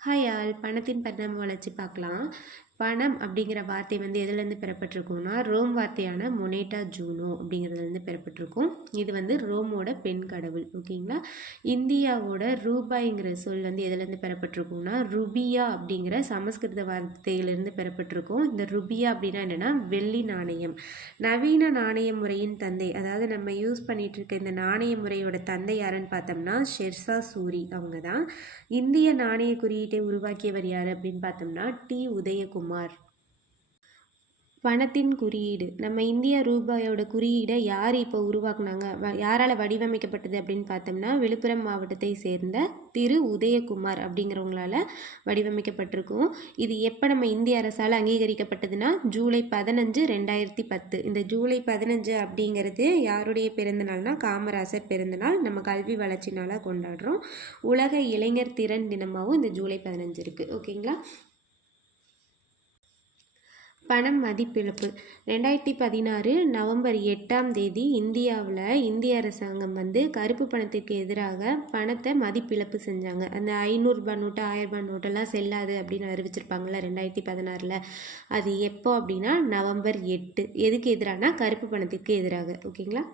Hi all, பணத்தின் பரிணாம வளர்ச்சி பார்க்கலாம். பணம் அப்படிங்கிற வார்த்தை வந்து எதுலேருந்து பெறப்பட்டிருக்கும்னா, ரோம் வார்த்தையான மொனேட்டா ஜூனோ அப்படிங்கிறதுலேருந்து பெறப்பட்டிருக்கும். இது வந்து ரோமோட பெண் கடவுள். ஓகேங்களா. இந்தியாவோட ரூபாய்ங்கிற சொல் வந்து எதுலேருந்து பெறப்பட்டிருக்கும்னா, ருபியா அப்படிங்கிற சமஸ்கிருத வார்த்தையிலிருந்து பெறப்பட்டிருக்கும். இந்த ருபியா அப்படின்னா என்னென்னா வெள்ளி நாணயம். நவீன நாணய முறையின் தந்தை, அதாவது நம்ம யூஸ் பண்ணிட்டு இருக்க இந்த நாணய முறையோட தந்தை யாருன்னு பார்த்தோம்னா ஷெர்ஷா சூரி அவங்க தான். இந்திய நாணய குறியீட்டை உருவாக்கியவர் யார் அப்படின்னு பார்த்தோம்னா டி உதயகுமார். பணத்தின் குறியீடு, நம்ம இந்திய ரூபாயோட குறியீடை யார் இப்போ உருவாக்குனாங்க, யாரால் வடிவமைக்கப்பட்டது அப்படின்னு பார்த்தோம்னா விழுப்புரம் மாவட்டத்தை சேர்ந்த திரு உதயகுமார் அப்படிங்கிறவங்களால வடிவமைக்கப்பட்டிருக்கும். இது எப்போ நம்ம இந்திய அரசால் அங்கீகரிக்கப்பட்டதுன்னா ஜூலை 15, 2010. இந்த ஜூலை 15 அப்படிங்கிறது யாருடைய பிறந்த நாள்னா காமராசர் பிறந்த நாள். நம்ம கல்வி வளர்ச்சி நாளாக கொண்டாடுறோம். உலக இளைஞர் திறன் தினமாகவும் இந்த ஜூலை 15 இருக்குது. ஓகேங்களா. பணம் மதிப்பிழப்பு 2016 நவம்பர் 8 இந்தியாவில் இந்திய அரசாங்கம் வந்து கருப்பு பணத்திற்கு எதிராக பணத்தை மதிப்பிழப்பு செஞ்சாங்க. அந்த 500 ரூபாய் நோட்டு 1000 ரூபாய் நோட்டெல்லாம் செல்லாது அப்படின்னு அறிவிச்சிருப்பாங்களா 2016. அது எப்போ அப்படின்னா நவம்பர் 8. எதுக்கு எதிரானா கருப்பு பணத்திற்கு எதிராக. ஓகேங்களா.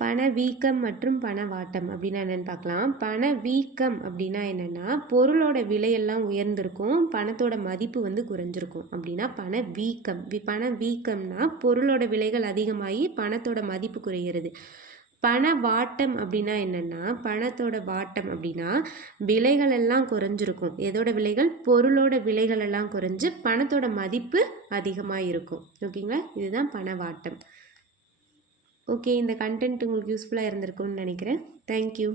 பணவீக்கம் மற்றும் பணவாட்டம் அப்படின்னா என்னென்னு பார்க்கலாம். பணவீக்கம் அப்படின்னா என்னென்னா பொருளோட விலையெல்லாம் உயர்ந்திருக்கும், பணத்தோட மதிப்பு வந்து குறைஞ்சிருக்கும். அப்படின்னா பணவீக்கம். பணவீக்கம்னா பொருளோட விலைகள் அதிகமாகி பணத்தோட மதிப்பு குறைகிறது. பணவாட்டம் அப்படின்னா என்னென்னா பணத்தோட வாட்டம் அப்படின்னா விலைகள் எல்லாம் குறைஞ்சிருக்கும். எதோட விலைகள்? பொருளோட விலைகள் எல்லாம் குறைஞ்சு பணத்தோட மதிப்பு அதிகமாக இருக்கும். ஓகேங்களா. இதுதான் பணவாட்டம். ஓகே, இந்த கண்டென்ட் உங்களுக்கு யூஸ்ஃபுல்லாக இருந்திருக்கும்னு நினைக்கிறேன். தேங்க்யூ.